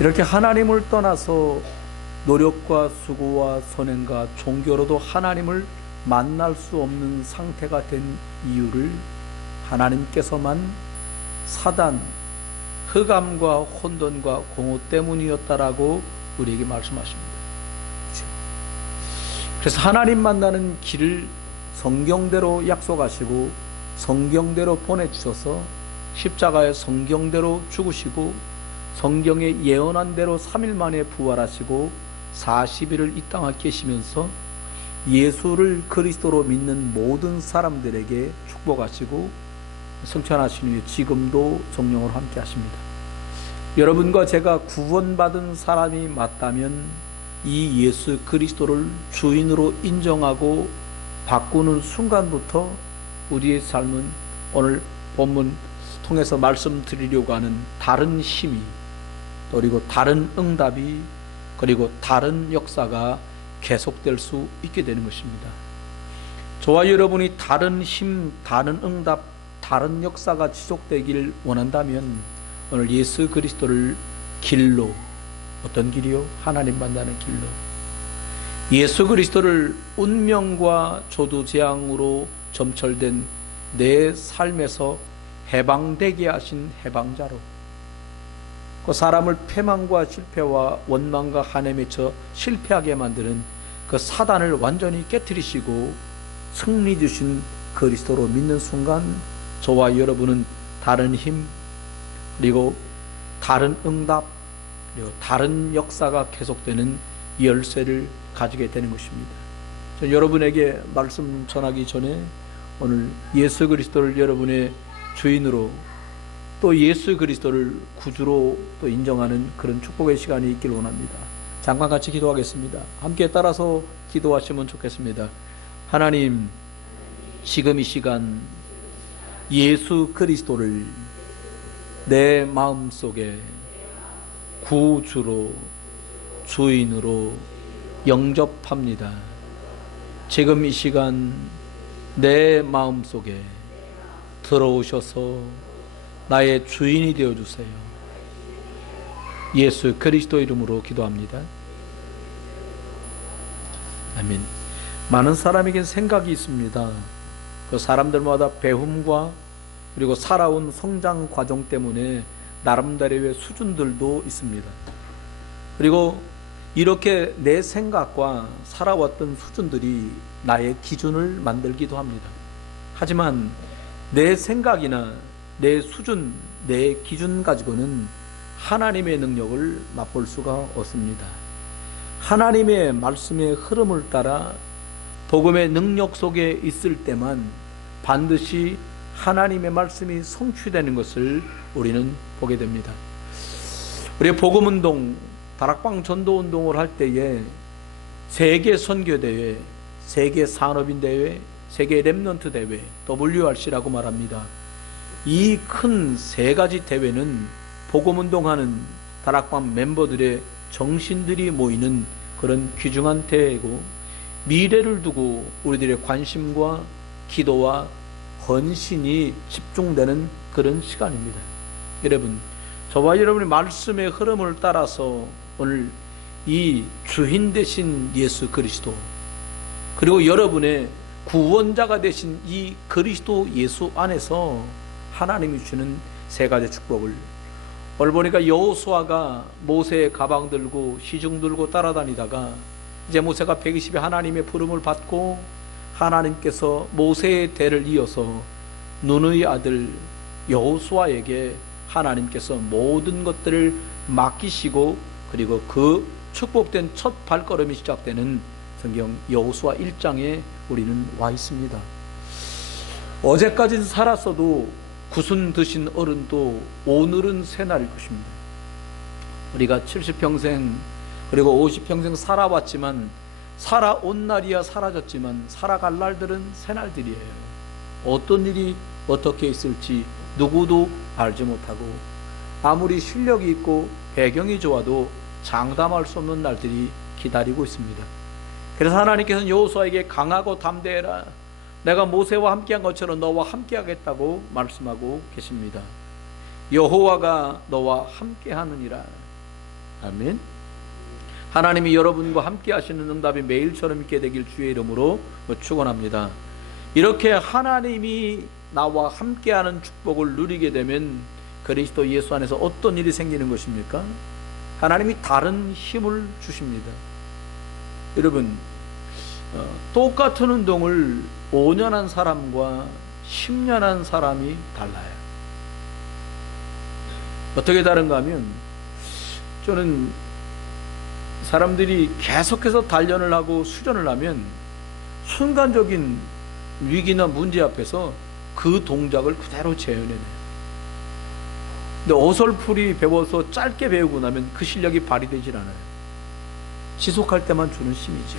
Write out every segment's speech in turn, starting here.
이렇게 하나님을 떠나서 노력과 수고와 선행과 종교로도 하나님을 만날 수 없는 상태가 된 이유를 하나님께서만 사단, 흑암과 혼돈과 공허 때문이었다라고 우리에게 말씀하십니다. 그래서 하나님 만나는 길을 성경대로 약속하시고 성경대로 보내주셔서 십자가에 성경대로 죽으시고 성경에 예언한 대로 3일 만에 부활하시고 40일을 이 땅에 계시면서 예수를 그리스도로 믿는 모든 사람들에게 축복하시고 성찬하신 후에 지금도 성령으로 함께 하십니다. 여러분과 제가 구원받은 사람이 맞다면 이 예수 그리스도를 주인으로 인정하고 바꾸는 순간부터 우리의 삶은 오늘 본문 통해서 말씀드리려고 하는 다른 힘이, 그리고 다른 응답이, 그리고 다른 역사가 계속될 수 있게 되는 것입니다. 저와 여러분이 다른 힘, 다른 응답, 다른 역사가 지속되길 원한다면 오늘 예수 그리스도를 길로, 어떤 길이요? 하나님 만나는 길로, 예수 그리스도를 운명과 조두재앙으로 점철된 내 삶에서 해방되게 하신 해방자로, 그 사람을 패망과 실패와 원망과 한에 맺혀 실패하게 만드는 그 사단을 완전히 깨뜨리시고 승리 주신 그리스도로 믿는 순간 저와 여러분은 다른 힘, 그리고 다른 응답, 그리고 다른 역사가 계속되는 열쇠를 가지게 되는 것입니다. 여러분에게 말씀 전하기 전에 오늘 예수 그리스도를 여러분의 주인으로, 또 예수 그리스도를 구주로 또 인정하는 그런 축복의 시간이 있길 원합니다. 잠깐 같이 기도하겠습니다. 함께 따라서 기도하시면 좋겠습니다. 하나님, 지금 이 시간 예수 그리스도를 내 마음속에 구주로, 주인으로 영접합니다. 지금 이 시간 내 마음속에 들어오셔서 나의 주인이 되어주세요. 예수 그리스도 이름으로 기도합니다. 아멘. 많은 사람에겐 생각이 있습니다. 그 사람들마다 배움과 그리고 살아온 성장 과정 때문에 나름대로의 수준들도 있습니다. 그리고 이렇게 내 생각과 살아왔던 수준들이 나의 기준을 만들기도 합니다. 하지만 내 생각이나 내 수준, 내 기준 가지고는 하나님의 능력을 맛볼 수가 없습니다. 하나님의 말씀의 흐름을 따라 복음의 능력 속에 있을 때만 반드시 하나님의 말씀이 성취되는 것을 우리는 보게 됩니다. 우리 복음운동, 다락방 전도운동을 할 때에 세계 선교대회, 세계 산업인대회, 세계 렘넌트 대회, WRC라고 말합니다. 이 큰 세 가지 대회는 복음운동하는 다락방 멤버들의 정신들이 모이는 그런 귀중한 대회이고, 미래를 두고 우리들의 관심과 기도와 헌신이 집중되는 그런 시간입니다. 여러분, 저와 여러분의 말씀의 흐름을 따라서 오늘 이 주인 되신 예수 그리스도, 그리고 여러분의 구원자가 되신 이 그리스도 예수 안에서 하나님이 주시는 세 가지 축복을, 오늘 보니까 여호수아가 모세의 가방 들고 시중 들고 따라다니다가 이제 모세가 120에 하나님의 부름을 받고 하나님께서 모세의 대를 이어서 눈의 아들 여호수아에게 하나님께서 모든 것들을 맡기시고, 그리고 그 축복된 첫 발걸음이 시작되는 성경 여호수아 1장에 우리는 와 있습니다. 어제까지는 살았어도 구순 드신 어른도 오늘은 새날일 것입니다. 우리가 70평생 그리고 50평생 살아왔지만, 살아온 날이야 사라졌지만 살아갈 날들은 새날들이에요. 어떤 일이 어떻게 있을지 누구도 알지 못하고, 아무리 실력이 있고 배경이 좋아도 장담할 수 없는 날들이 기다리고 있습니다. 그래서 하나님께서는 여호수아에게 강하고 담대해라, 내가 모세와 함께한 것처럼 너와 함께하겠다고 말씀하고 계십니다. 여호와가 너와 함께하느니라. 아멘. 하나님이 여러분과 함께 하시는 응답이 매일처럼 있게 되길 주의 이름으로 축원합니다. 이렇게 하나님이 나와 함께하는 축복을 누리게 되면 그리스도 예수 안에서 어떤 일이 생기는 것입니까? 하나님이 다른 힘을 주십니다. 여러분, 똑같은 운동을 5년 한 사람과 10년 한 사람이 달라요. 어떻게 다른가 하면, 저는 사람들이 계속해서 단련을 하고 수련을 하면 순간적인 위기나 문제 앞에서 그 동작을 그대로 재현해내요. 근데 어설프리 배워서 짧게 배우고 나면 그 실력이 발휘되질 않아요. 지속할 때만 주는 힘이죠.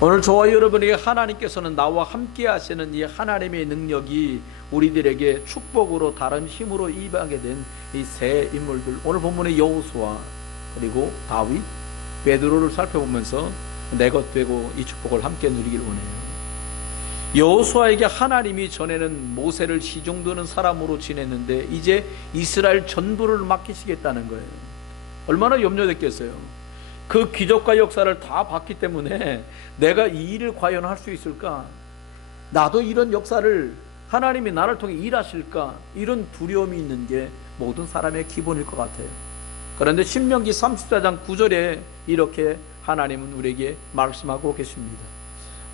오늘 저와 여러분에게 하나님께서는 나와 함께 하시는 이 하나님의 능력이 우리들에게 축복으로 다른 힘으로 임하게 된 이 세 인물들, 오늘 본문의 여호수아 그리고 다윗, 베드로를 살펴보면서 내 것 되고 이 축복을 함께 누리길 원해요. 여호수아에게 하나님이 전에는 모세를 시중드는 사람으로 지냈는데 이제 이스라엘 전부를 맡기시겠다는 거예요. 얼마나 염려됐겠어요. 그 기적과 역사를 다 봤기 때문에 내가 이 일을 과연 할 수 있을까? 나도 이런 역사를 하나님이 나를 통해 일하실까? 이런 두려움이 있는 게 모든 사람의 기본일 것 같아요. 그런데 신명기 34장 9절에 이렇게 하나님은 우리에게 말씀하고 계십니다.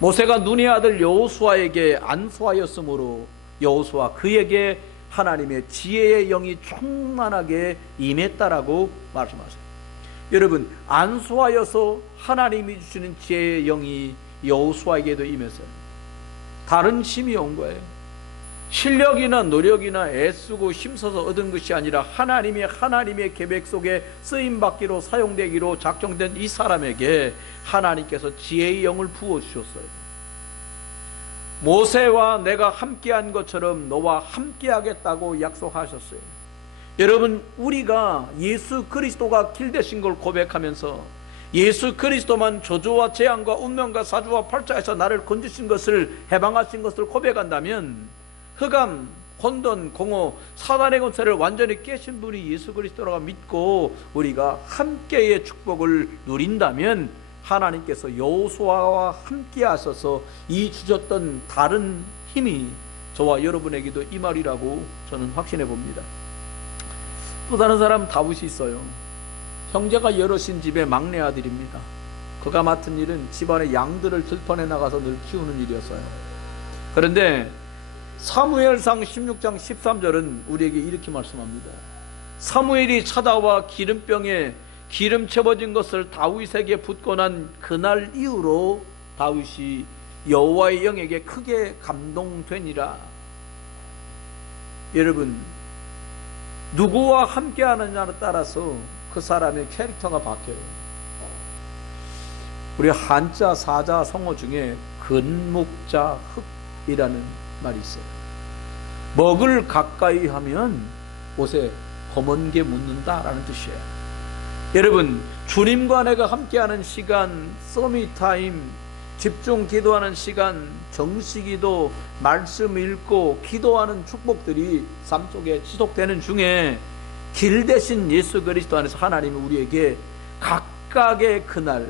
모세가 눈의 아들 여호수아에게 안수하였으므로 여호수아 그에게 하나님의 지혜의 영이 충만하게 임했다라고 말씀하세요. 여러분, 안수하여서 하나님이 주시는 지혜의 영이 여호수아에게도 임했어요. 다른 힘이 온 거예요. 실력이나 노력이나 애쓰고 힘써서 얻은 것이 아니라 하나님의 계획 속에 쓰임받기로 사용되기로 작정된 이 사람에게 하나님께서 지혜의 영을 부어주셨어요. 모세와 내가 함께한 것처럼 너와 함께하겠다고 약속하셨어요. 여러분, 우리가 예수 그리스도가 길 되신 걸 고백하면서 예수 그리스도만 저주와 재앙과 운명과 사주와 팔자에서 나를 건지신 것을, 해방하신 것을 고백한다면 흑암, 혼돈, 공허, 사단의 권세를 완전히 깨신 분이 예수 그리스도라고 믿고 우리가 함께의 축복을 누린다면 하나님께서 여호수아와 함께 하셔서 이 주셨던 다른 힘이 저와 여러분에게도 임하리라고 저는 확신해 봅니다. 또 다른 사람 다윗이 있어요. 형제가 여럿인 집의 막내 아들입니다. 그가 맡은 일은 집안의 양들을 들판에 나가서 늘 키우는 일이었어요. 그런데 사무엘상 16장 13절은 우리에게 이렇게 말씀합니다. 사무엘이 찾아와 기름병에 기름 채워진 것을 다윗에게 붓고 난 그날 이후로 다윗이 여호와의 영에게 크게 감동되니라. 여러분, 누구와 함께 하느냐에 따라서 그 사람의 캐릭터가 바뀌어요. 우리 한자 사자 성어 중에 근묵자 흑이라는 말이 있어요. 먹을 가까이 하면 옷에 검은 게 묻는다라는 뜻이에요. 여러분, 주님과 내가 함께하는 시간, 서밋타임, 집중 기도하는 시간, 정시기도, 말씀 읽고 기도하는 축복들이 삶 속에 지속되는 중에 길 대신 예수 그리스도 안에서 하나님이 우리에게 각각의 그날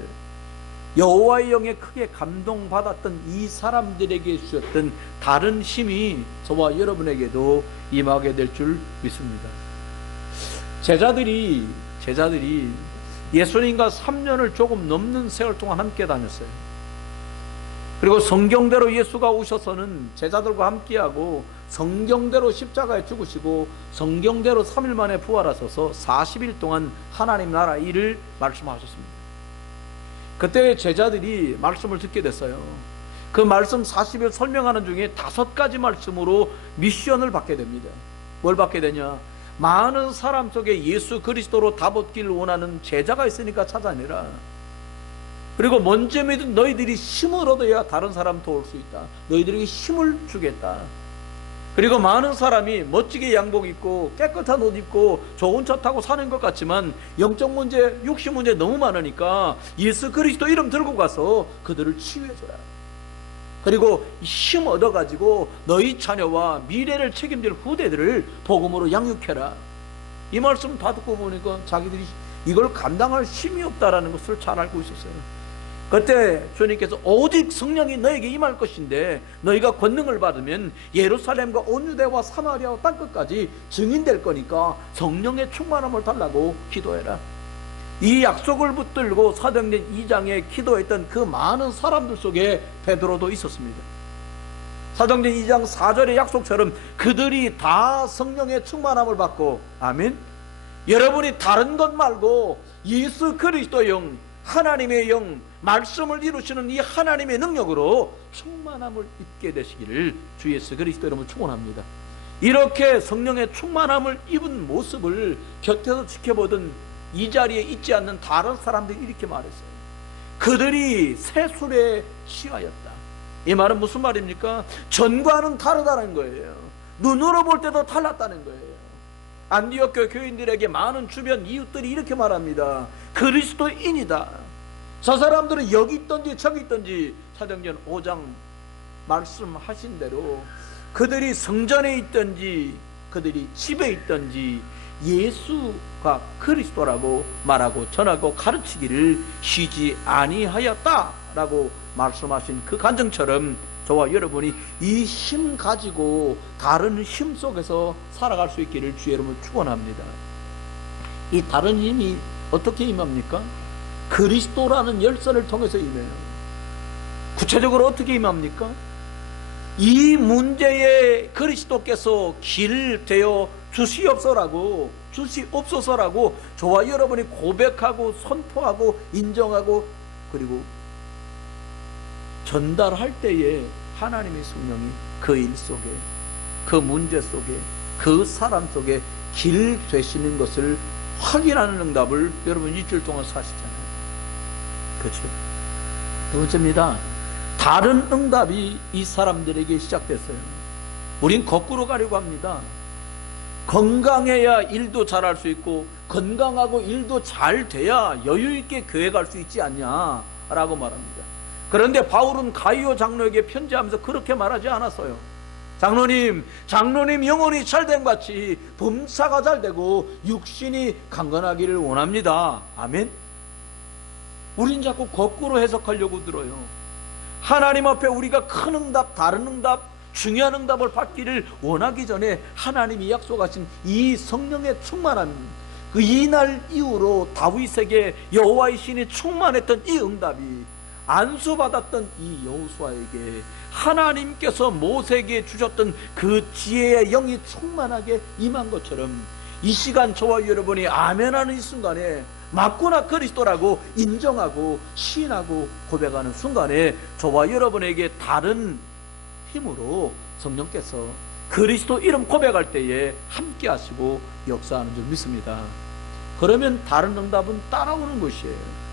여호와의 영에 크게 감동받았던 이 사람들에게 주셨던 다른 힘이 저와 여러분에게도 임하게 될 줄 믿습니다. 제자들이 예수님과 3년을 조금 넘는 세월 동안 함께 다녔어요. 그리고 성경대로 예수가 오셔서는 제자들과 함께하고 성경대로 십자가에 죽으시고 성경대로 3일 만에 부활하셔서 40일 동안 하나님 나라 일을 말씀하셨습니다. 그때 제자들이 말씀을 듣게 됐어요. 그 말씀 40일 설명하는 중에 5가지 말씀으로 미션을 받게 됩니다. 뭘 받게 되냐? 많은 사람 속에 예수 그리스도로 답 얻기를 원하는 제자가 있으니까 찾아내라. 그리고 먼저 믿은 너희들이 힘을 얻어야 다른 사람 도울 수 있다. 너희들에게 힘을 주겠다. 그리고 많은 사람이 멋지게 양복 입고 깨끗한 옷 입고 좋은 차 타고 사는 것 같지만 영적 문제, 육신 문제 너무 많으니까 예수 그리스도 이름 들고 가서 그들을 치유해줘라. 그리고 힘 얻어가지고 너희 자녀와 미래를 책임질 후대들을 복음으로 양육해라. 이 말씀 다 듣고 보니까 자기들이 이걸 감당할 힘이 없다라는 것을 잘 알고 있었어요. 그때 주님께서 오직 성령이 너에게 임할 것인데 너희가 권능을 받으면 예루살렘과 온 유대와 사마리아와 땅끝까지 증인될 거니까 성령의 충만함을 달라고 기도해라. 이 약속을 붙들고 사도행전 2장에 기도했던 그 많은 사람들 속에 베드로도 있었습니다. 사도행전 2장 4절의 약속처럼 그들이 다 성령의 충만함을 받고, 아멘, 여러분이 다른 것 말고 예수 그리스도의 영, 하나님의 영, 말씀을 이루시는 이 하나님의 능력으로 충만함을 입게 되시기를 주 예수 그리스도 이름으로 축원합니다. 이렇게 성령의 충만함을 입은 모습을 곁에서 지켜보던 이 자리에 있지 않는 다른 사람들이 이렇게 말했어요. 그들이 새 술에 취하였다. 이 말은 무슨 말입니까? 전과는 다르다는 거예요. 눈으로 볼 때도 달랐다는 거예요. 안디옥 교인들에게 많은 주변 이웃들이 이렇게 말합니다. 그리스도인이다. 저 사람들은 여기 있던지 저기 있던지 사도행전 5장 말씀하신 대로 그들이 성전에 있던지 그들이 집에 있던지 예수가 그리스도라고 말하고 전하고 가르치기를 쉬지 아니하였다라고 말씀하신 그 간증처럼 저와 여러분이 이 힘 가지고 다른 힘 속에서 살아갈 수 있기를 주의 이름으로 축원합니다. 이 다른 힘이 어떻게 임합니까? 그리스도라는 열쇠를 통해서 임해요. 구체적으로 어떻게 임합니까? 이 문제에 그리스도께서 길 되어 주시옵소서라고 저와 여러분이 고백하고 선포하고 인정하고 그리고 전달할 때에 하나님의 성령이 그 일 속에, 그 문제 속에, 그 사람 속에 길 되시는 것을 확인하는 응답을 여러분 일주일 동안 사시잖아요. 그렇죠? 두 번째입니다. 다른 응답이 이 사람들에게 시작됐어요. 우린 거꾸로 가려고 합니다. 건강해야 일도 잘할 수 있고 건강하고 일도 잘 돼야 여유 있게 교회 갈 수 있지 않냐라고 말합니다. 그런데 바울은 가이오 장로에게 편지하면서 그렇게 말하지 않았어요. 장로님 영혼이 잘된 같이 범사가 잘되고 육신이 강건하기를 원합니다. 아멘. 우린 자꾸 거꾸로 해석하려고 들어요. 하나님 앞에 우리가 큰 응답, 다른 응답, 중요한 응답을 받기를 원하기 전에 하나님이 약속하신 이 성령의 충만함, 그 이날 이후로 다윗에게 여호와의 신이 충만했던 이 응답이 안수받았던 이 여호수아에게 하나님께서 모세에게 주셨던 그 지혜의 영이 충만하게 임한 것처럼 이 시간 저와 여러분이 아멘하는 이 순간에 맞구나 그리스도라고 인정하고 시인하고 고백하는 순간에 저와 여러분에게 다른 힘으로 성령께서 그리스도 이름 고백할 때에 함께 하시고 역사하는 줄 믿습니다. 그러면 다른 응답은 따라오는 것이에요.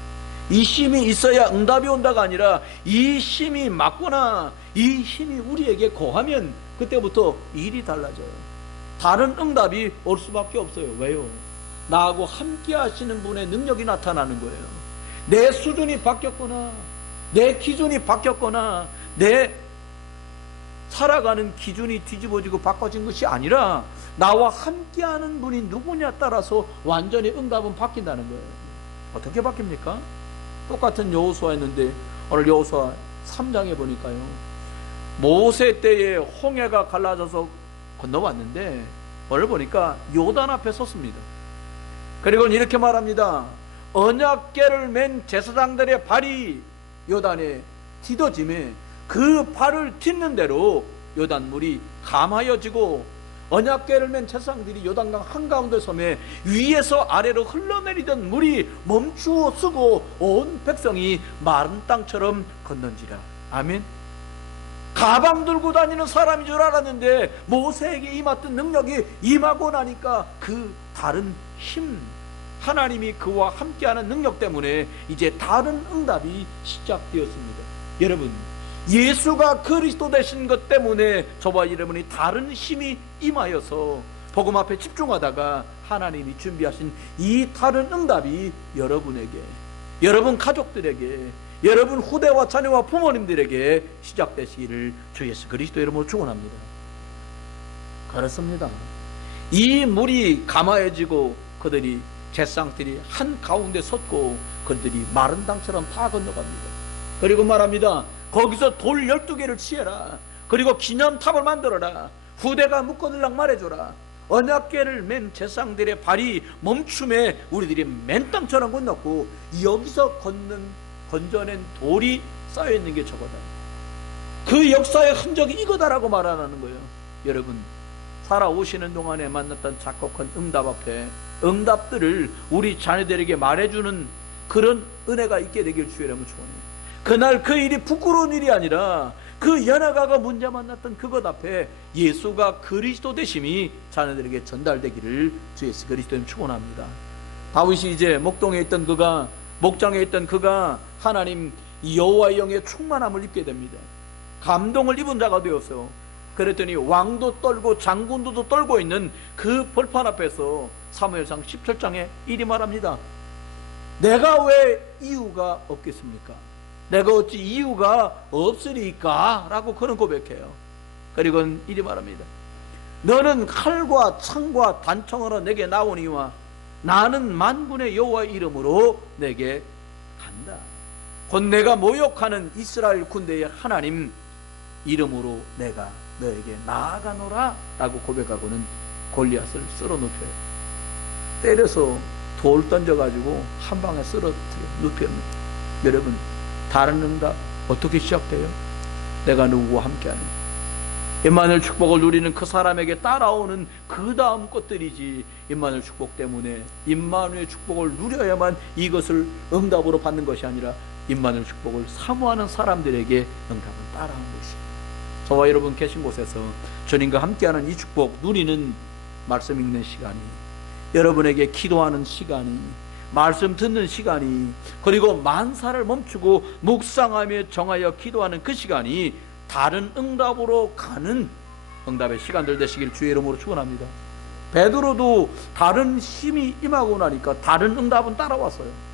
이 힘이 있어야 응답이 온다가 아니라 이 힘이 맞구나, 이 힘이 우리에게 고하면 그때부터 일이 달라져요. 다른 응답이 올 수밖에 없어요. 왜요? 나하고 함께 하시는 분의 능력이 나타나는 거예요. 내 수준이 바뀌었거나 내 기준이 바뀌었거나 내 살아가는 기준이 뒤집어지고 바꿔진 것이 아니라 나와 함께하는 분이 누구냐에 따라서 완전히 응답은 바뀐다는 거예요. 어떻게 바뀝니까? 똑같은 여호수아였는데 오늘 여호수아 3장에 보니까요, 모세 때에 홍해가 갈라져서 건너왔는데 오늘 보니까 요단 앞에 섰습니다. 그리고 이렇게 말합니다. 언약궤를 맨 제사장들의 발이 요단에 디뎌짐에 그 발을 딛는 대로 요단물이 감하여지고 언약궤를 맨 제사장들이 요단강 한가운데 섬에 위에서 아래로 흘러내리던 물이 멈추어 서고 온 백성이 마른 땅처럼 건넌지라. 아멘. 가방 들고 다니는 사람인 줄 알았는데 모세에게 임했던 능력이 임하고 나니까 그 다른 힘, 하나님이 그와 함께하는 능력 때문에 이제 다른 응답이 시작되었습니다. 여러분, 예수가 그리스도 되신 것 때문에 저와 여러분이 다른 힘이 임하여서 복음 앞에 집중하다가 하나님이 준비하신 이 다른 응답이 여러분에게, 여러분 가족들에게, 여러분 후대와 자녀와 부모님들에게 시작되시기를 주 예수 그리스도 이름으로 축원합니다. 그렇습니다. 이 물이 감화해지고 그들이 제사장들이 한가운데 섰고 그들이 마른 땅처럼 다 건너갑니다. 그리고 말합니다. 거기서 돌 12개를 취해라. 그리고 기념탑을 만들어라. 후대가 묶어들락 말해줘라. 언약궤를 맨 제사장들의 발이 멈춤에 우리들이 맨 땅처럼 건넜고 여기서 건져낸 돌이 쌓여있는 게 저거다. 그 역사의 흔적이 이거다라고 말하는 거예요. 여러분, 살아오시는 동안에 만났던 작곡한 응답 앞에 응답들을 우리 자녀들에게 말해주는 그런 은혜가 있게 되길 주의 이름으로 축원해요. 그날 그 일이 부끄러운 일이 아니라 그 연하가가 문제 만났던 그것 앞에 예수가 그리스도 되심이 자녀들에게 전달되기를 주 예수 그리스도님 축원합니다. 다윗이 이제 목동에 있던 그가, 목장에 있던 그가 하나님 여호와의 영의 충만함을 입게 됩니다. 감동을 입은 자가 되었어요. 그랬더니 왕도 떨고 장군들도 떨고 있는 그 벌판 앞에서 사무엘상 17장에 이리 말합니다. 내가 왜 이유가 없겠습니까? 내가 어찌 이유가 없으리까? 라고 그런 고백해요. 그리고 이리 말합니다. 너는 칼과 창과 단청으로 내게 나오니와 나는 만군의 여호와의 이름으로 내게 간다. 곧 내가 모욕하는 이스라엘 군대의 하나님 이름으로 내가 너에게 나아가노라 라고 고백하고는 골리앗을 쓸어눕혀요. 때려서 돌 던져가지고 한 방에 쓰러뜨려 눕혀요. 여러분, 다른 응답 어떻게 시작돼요? 내가 누구와 함께하는 임마누엘 축복을 누리는 그 사람에게 따라오는 그 다음 것들이지, 임마누엘 축복 때문에 임마누엘 축복을 누려야만 이것을 응답으로 받는 것이 아니라 임마누엘 축복을 사모하는 사람들에게 응답은 따라오는 것이에요. 저와 여러분 계신 곳에서 주님과 함께하는 이 축복 누리는 말씀 읽는 시간이, 여러분에게 기도하는 시간이, 말씀 듣는 시간이, 그리고 만사를 멈추고 묵상하며 정하여 기도하는 그 시간이 다른 응답으로 가는 응답의 시간들 되시길 주의 이름으로 축원합니다. 베드로도 다른 힘이 임하고 나니까 다른 응답은 따라왔어요.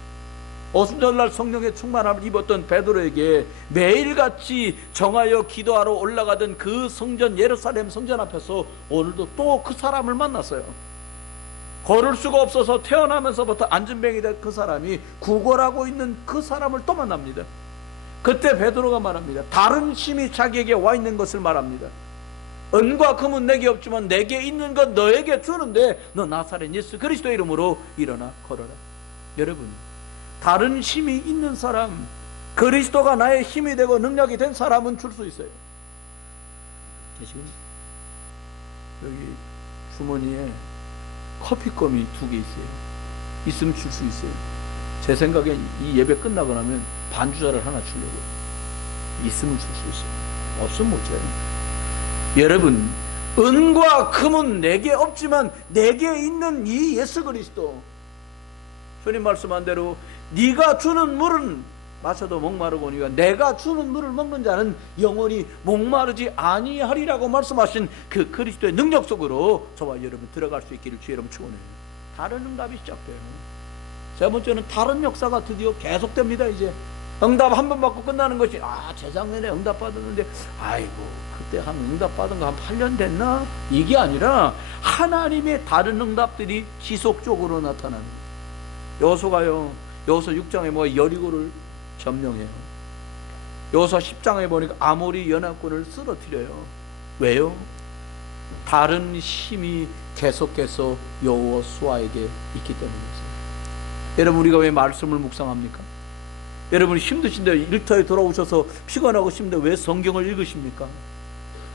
오순절날 성령의 충만함을 입었던 베드로에게 매일같이 정하여 기도하러 올라가던 그 성전, 예루살렘 성전 앞에서 오늘도 또 그 사람을 만났어요. 걸을 수가 없어서 태어나면서부터 안진뱅이 된 그 사람이 구걸하고 있는 그 사람을 또 만납니다. 그때 베드로가 말합니다. 다른 힘이 자기에게 와 있는 것을 말합니다. 은과 금은 내게 없지만 내게 있는 것 너에게 주는데 너 나사렛 예수 그리스도의 이름으로 일어나 걸어라. 여러분, 다른 힘이 있는 사람, 그리스도가 나의 힘이 되고 능력이 된 사람은 줄 수 있어요. 지금 여기 주머니에 커피껌이 2개 있어요. 있으면 줄 수 있어요. 제 생각엔 이 예배 끝나고 나면 반주자를 하나 주려고. 있으면 줄 수 있어요. 없으면 못 줘요. 여러분, 은과 금은 내게 없지만 내게 있는 이 예수 그리스도, 주님 말씀한 대로 네가 주는 물은 마셔도 목마르거니와 내가 주는 물을 먹는 자는 영원히 목마르지 아니하리라고 말씀하신 그 그리스도의 능력 속으로 저와 여러분 들어갈 수 있기를 주의 이름 축원해요. 다른 응답이 시작돼요. 세 번째는 다른 역사가 드디어 계속됩니다. 이제 응답 한 번 받고 끝나는 것이, 재작년에 응답 받았는데 아이고 그때 한 응답 받은 거 한 8년 됐나? 이게 아니라 하나님의 다른 응답들이 지속적으로 나타나는 거예요. 여호수아가요, 여호수아 6장에 뭐 여리고를 점령해요. 여호수아 10장에 보니까 아모리 연합군을 쓰러뜨려요. 왜요? 다른 힘이 계속해서 여호수아에게 있기 때문이었어요. 여러분, 우리가 왜 말씀을 묵상합니까? 여러분, 힘드신데 일터에 돌아오셔서 피곤하고 힘든데 왜 성경을 읽으십니까?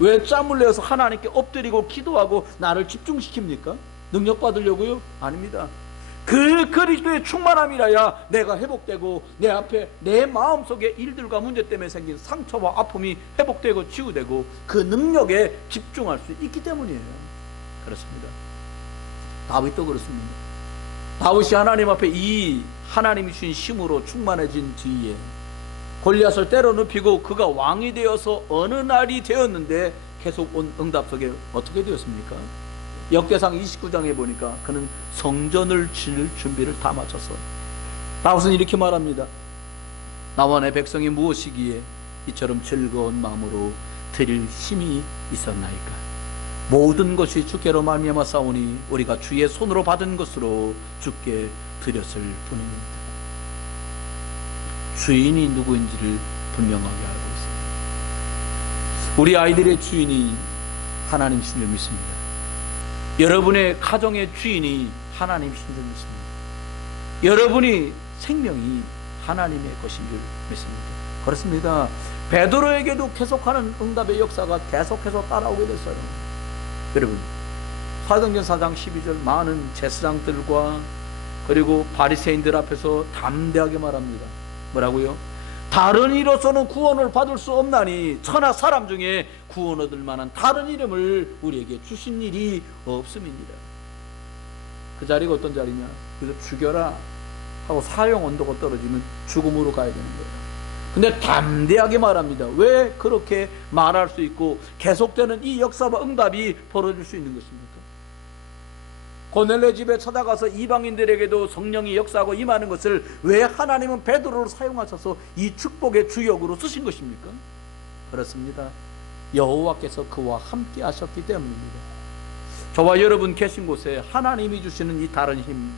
왜 짬을 내서 하나님께 엎드리고 기도하고 나를 집중시킵니까? 능력 받으려고요? 아닙니다. 그 그리스도의 충만함이라야 내가 회복되고 내 앞에 내 마음속의 일들과 문제 때문에 생긴 상처와 아픔이 회복되고 치유되고 그 능력에 집중할 수 있기 때문이에요. 그렇습니다. 다윗도 그렇습니다. 다윗이 하나님 앞에 이 하나님이 주신 힘으로 충만해진 뒤에 골리앗을 때려 눕히고 그가 왕이 되어서 어느 날이 되었는데 계속 온 응답 속에 어떻게 되었습니까? 역대상 29장에 보니까 그는 성전을 지을 준비를 다 마쳤어. 다윗은 이렇게 말합니다. 나와 내 백성이 무엇이기에 이처럼 즐거운 마음으로 드릴 힘이 있었나이까? 모든 것이 주께로 말미암아 싸우니 우리가 주의 손으로 받은 것으로 주께 드렸을 뿐입니다. 주인이 누구인지를 분명하게 알고 있습니다. 우리 아이들의 주인이 하나님이신 줄 믿습니다. 여러분의 가정의 주인이 하나님이신 줄 믿습니다. 여러분이 생명이 하나님의 것인 줄 믿습니다. 그렇습니다. 베드로에게도 계속하는 응답의 역사가 계속해서 따라오게 됐어요. 여러분, 사도행전 4장 12절 많은 제사장들과 그리고 바리새인들 앞에서 담대하게 말합니다. 뭐라고요? 다른 이로서는 구원을 받을 수 없나니 천하 사람 중에 구원 얻을 만한 다른 이름을 우리에게 주신 일이 없음이니라. 그 자리가 어떤 자리냐? 그래서 죽여라 하고 사형 언도가 떨어지면 죽음으로 가야 되는 거예요. 근데 담대하게 말합니다. 왜 그렇게 말할 수 있고 계속되는 이 역사와 응답이 벌어질 수 있는 것입니까? 고넬레 집에 찾아가서 이방인들에게도 성령이 역사하고 임하는 것을 왜 하나님은 베드로를 사용하셔서 이 축복의 주역으로 쓰신 것입니까? 그렇습니다. 여호와께서 그와 함께 하셨기 때문입니다. 저와 여러분 계신 곳에 하나님이 주시는 이 다른 힘,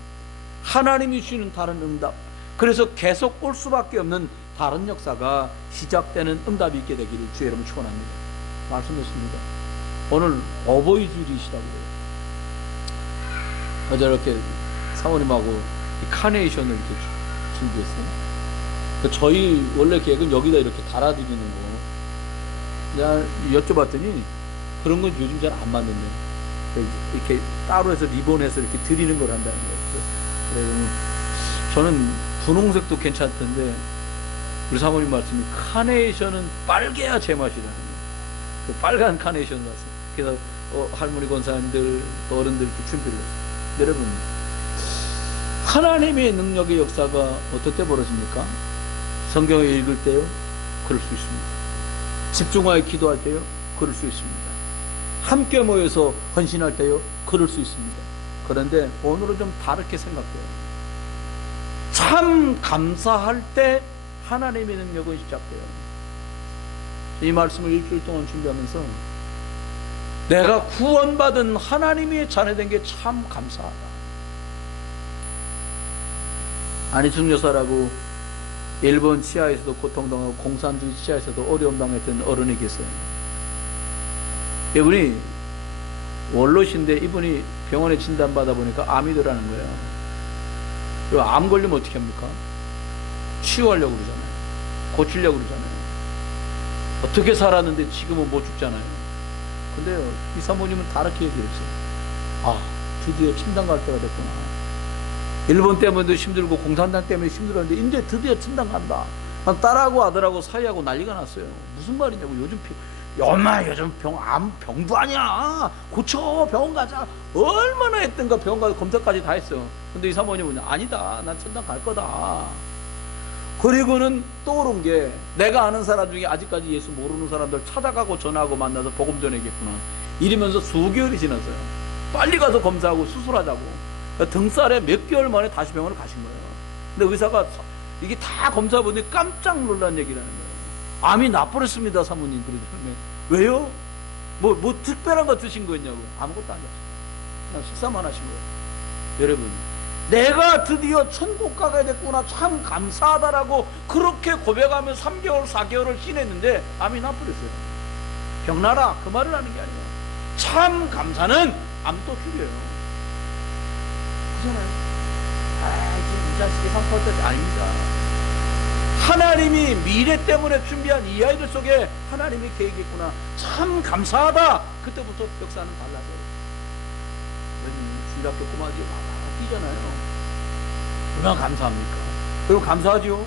하나님이 주시는 다른 응답, 그래서 계속 올 수밖에 없는 다른 역사가 시작되는 응답이 있게 되기를 주의 이름으로 축원합니다. 말씀드렸습니다. 오늘 어버이 주일이시라고요. 어제 이렇게 사모님하고 이 카네이션을 이렇게 준비했어요. 저희 원래 계획은 여기다 이렇게 달아드리는 거. 그냥 여쭤봤더니 그런 건 요즘 잘 안 맞는데 이렇게 따로 해서 리본해서 이렇게 드리는 걸 한다는 거예요. 그래서 저는 분홍색도 괜찮던데 우리 사모님 말씀이 카네이션은 빨개야 제맛이라는 거예요. 그 빨간 카네이션을 왔어요. 그래서 할머니 권사님들 또 어른들 이렇게 준비를 했어요. 여러분, 하나님의 능력의 역사가 어떻게 벌어집니까? 성경을 읽을 때요? 그럴 수 있습니다. 집중하여 기도할 때요? 그럴 수 있습니다. 함께 모여서 헌신할 때요? 그럴 수 있습니다. 그런데 오늘은 좀 다르게 생각해요. 참 감사할 때 하나님의 능력은 시작돼요. 이 말씀을 일주일 동안 준비하면서 내가 구원받은 하나님의 자녀된 게 참 감사하다. 안희숙 여사라고 일본 치아에서도 고통당하고 공산주의 치아에서도 어려움 당했던 어른이 계세요. 이분이 원로신데 이분이 병원에 진단받아 보니까 암이더라는 거예요. 그리고 암 걸리면 어떻게 합니까? 치유하려고 그러잖아요. 고치려고 그러잖아요. 어떻게 살았는데 지금은 못 죽잖아요. 근데요, 이 사모님은 다르게 얘기했어요. 아, 드디어 천당 갈 때가 됐구나. 일본 때문에도 힘들고 공산당 때문에 힘들었는데 이제 드디어 천당 간다. 딸하고 아들하고 사이하고 난리가 났어요. 무슨 말이냐고. 요즘 엄마 요즘 암 병도 아니야. 고쳐 병원 가자. 얼마나 했던가 병원 가서 검사까지 다 했어요. 근데 이 사모님은 아니다. 난 천당 갈 거다. 그리고는 떠오른 게 내가 아는 사람 중에 아직까지 예수 모르는 사람들 찾아가고 전화하고 만나서 복음 전해야겠구나. 이러면서 수개월이 지났어요. 빨리 가서 검사하고 수술하자고. 등살에 몇 개월 만에 다시 병원을 가신 거예요. 근데 의사가 이게 다 검사해보니 깜짝 놀란 얘기라는 거예요. 암이 나버렸습니다, 사모님. 그러더니 왜요? 뭐 특별한 거 드신 거였냐고. 아무것도 아니었어요. 그냥 식사만 하신 거예요. 여러분, 내가 드디어 천국 가게 됐구나, 참 감사하다라고 그렇게 고백하며 3개월 4개월을 지냈는데 암이 나버렸어요. 병나라 그 말을 하는 게 아니에요. 참 감사는 암도 휴려요. 그잖아요. 지금 이 자식이 상처할 때 아닙니다. 하나님이 미래 때문에 준비한 이 아이들 속에 하나님의 계획이 있구나, 참 감사하다. 그때부터 역사는 달라져요. 중학교 꼬마들이 뛰잖아요. 얼마나 감사합니까? 그리고 감사하죠.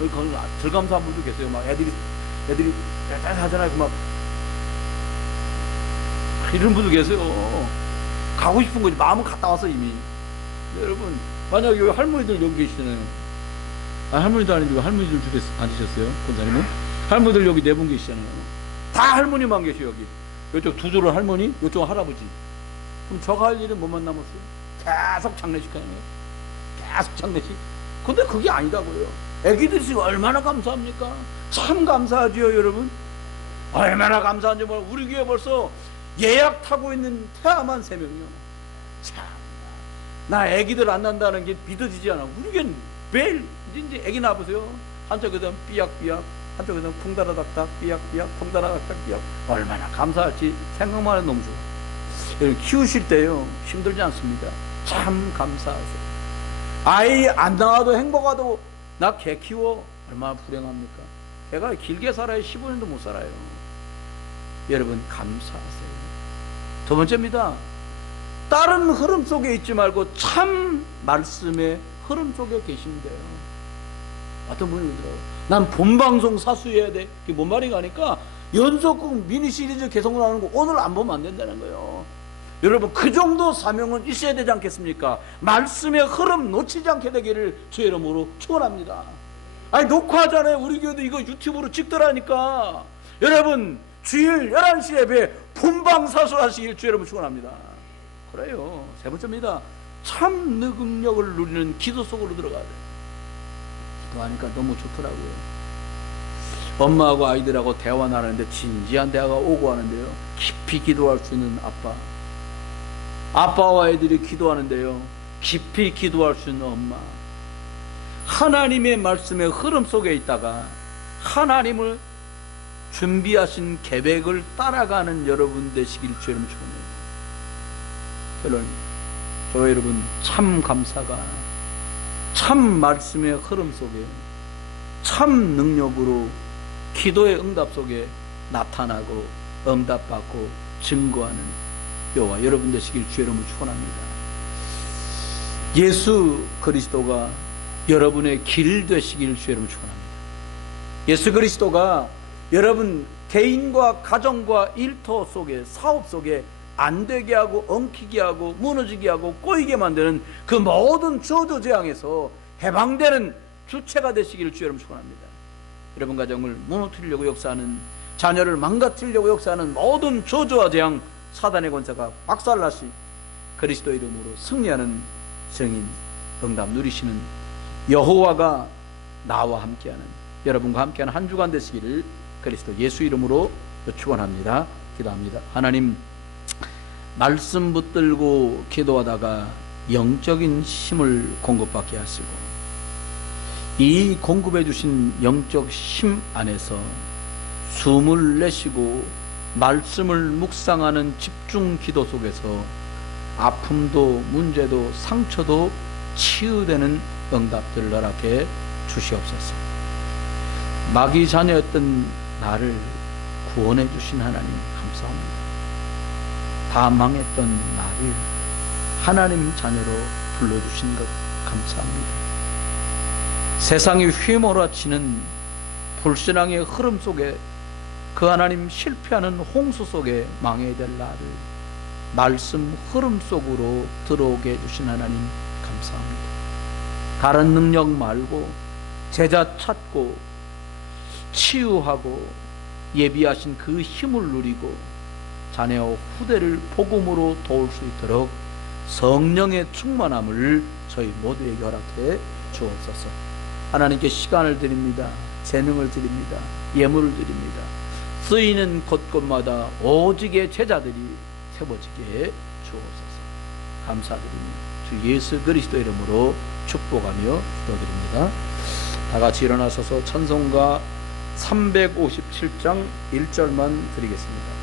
여기 덜 감사한 분도 계세요. 막 애들이 하잖아요. 막 이런 분도 계세요. 가고 싶은 거지. 마음은 갔다 와서 이미. 여러분, 만약 여기 할머니들 여기 계시잖아요. 할머니도 아닌데 할머니들 집에 앉으셨어요? 권사님은? 할머니들 여기 4분 계시잖아요. 다 할머니만 계셔. 여기 이쪽 두 줄은 할머니, 이쪽은 할아버지. 그럼 저가 할 일은 뭐만 남았어요? 계속 장례식 하는 거예요. 계속 장례식. 근데 그게 아니라고요. 애기들이 얼마나 감사합니까? 참 감사하죠, 여러분. 얼마나 감사한지 몰라. 우리 교회 벌써 예약 타고 있는 태아만 3명이요. 참, 나 애기들 안 난다는 게 믿어지지 않아. 우리겐 매일 이제 애기 낳아보세요. 한쪽에는 삐약삐약, 한쪽에는 쿵다라닥닥 삐약삐약, 쿵다라닥닥 삐약. 얼마나 감사할지 생각만 해도 너무 좋아. 여러분, 키우실 때요 힘들지 않습니다. 참 감사하세요. 아이 안 낳아도 행복하다고, 나 개 키워, 얼마나 불행합니까? 개가 길게 살아야 15년도 못 살아요. 여러분, 감사하세요. 두 번째입니다. 다른 흐름 속에 있지 말고 참 말씀의 흐름 속에 계시면 돼요. 어떤 분이 그러더라고요. 난 본방송 사수해야 돼. 그게 뭔 말인가 하니까 연속극 미니 시리즈 계속 나오는 거 오늘 안 보면 안 된다는 거예요. 여러분, 그 정도 사명은 있어야 되지 않겠습니까? 말씀의 흐름 놓치지 않게 되기를 주의 이름으로 축원합니다. 아니, 녹화하잖아요. 우리 교회도 이거 유튜브로 찍더라니까. 여러분, 주일 11시 예배 본방사수 하시길 주의 이름으로 축원합니다. 그래요. 세 번째입니다. 참 능력을 누리는 기도 속으로 들어가야 돼요. 기도하니까 너무 좋더라고요. 엄마하고 아이들하고 대화 나누는데 진지한 대화가 오고 하는데요, 깊이 기도할 수 있는 아빠, 아빠와 아이들이 기도하는데요, 깊이 기도할 수 있는 엄마, 하나님의 말씀의 흐름 속에 있다가 하나님을 준비하신 계획을 따라가는 여러분 되시길 주의 이름으로 축원해요. 결론입니다. 저 여러분, 참 감사가 참 말씀의 흐름 속에 참 능력으로 기도의 응답 속에 나타나고 응답받고 증거하는 여호와 여러분 되시길 주의 이름으로 축원합니다. 예수 그리스도가 여러분의 길 되시길 주의 이름으로 축원합니다. 예수 그리스도가 여러분 개인과 가정과 일터 속에, 사업 속에 안 되게 하고 엉키게 하고 무너지게 하고 꼬이게 만드는 그 모든 저주 재앙에서 해방되는 주체가 되시기를 주의 이름으로 축원합니다. 여러분 가정을 무너뜨리려고 역사하는, 자녀를 망가뜨리려고 역사하는 모든 저주와 재앙, 사단의 권세가 박살나시 그리스도 이름으로 승리하는 증인 응답 누리시는 여호와가 나와 함께하는, 여러분과 함께하는 한 주간 되시기를 그리스도 예수 이름으로 축원합니다. 기도합니다. 하나님, 말씀 붙들고 기도하다가 영적인 힘을 공급받게 하시고, 이 공급해 주신 영적 힘 안에서 숨을 내쉬고 말씀을 묵상하는 집중 기도 속에서 아픔도 문제도 상처도 치유되는 응답들을 허락해 주시옵소서. 마귀 자녀였던 나를 구원해 주신 하나님 감사합니다. 다 망했던 나를 하나님 자녀로 불러주신 것 감사합니다. 세상이 휘몰아치는 불신앙의 흐름 속에, 그 하나님 실패하는 홍수 속에 망해야 될 나를 말씀 흐름 속으로 들어오게 해주신 하나님 감사합니다. 다른 능력 말고 제자 찾고 치유하고 예비하신 그 힘을 누리고 자녀와 후대를 복음으로 도울 수 있도록 성령의 충만함을 저희 모두에게 허락해 주옵소서. 하나님께 시간을 드립니다. 재능을 드립니다. 예물을 드립니다. 쓰이는 곳곳마다 오직의 제자들이 세워지게 주옵소서. 감사드립니다. 주 예수 그리스도 이름으로 축복하며 기도드립니다. 다 같이 일어나셔서 찬송가 357장 1절만 드리겠습니다.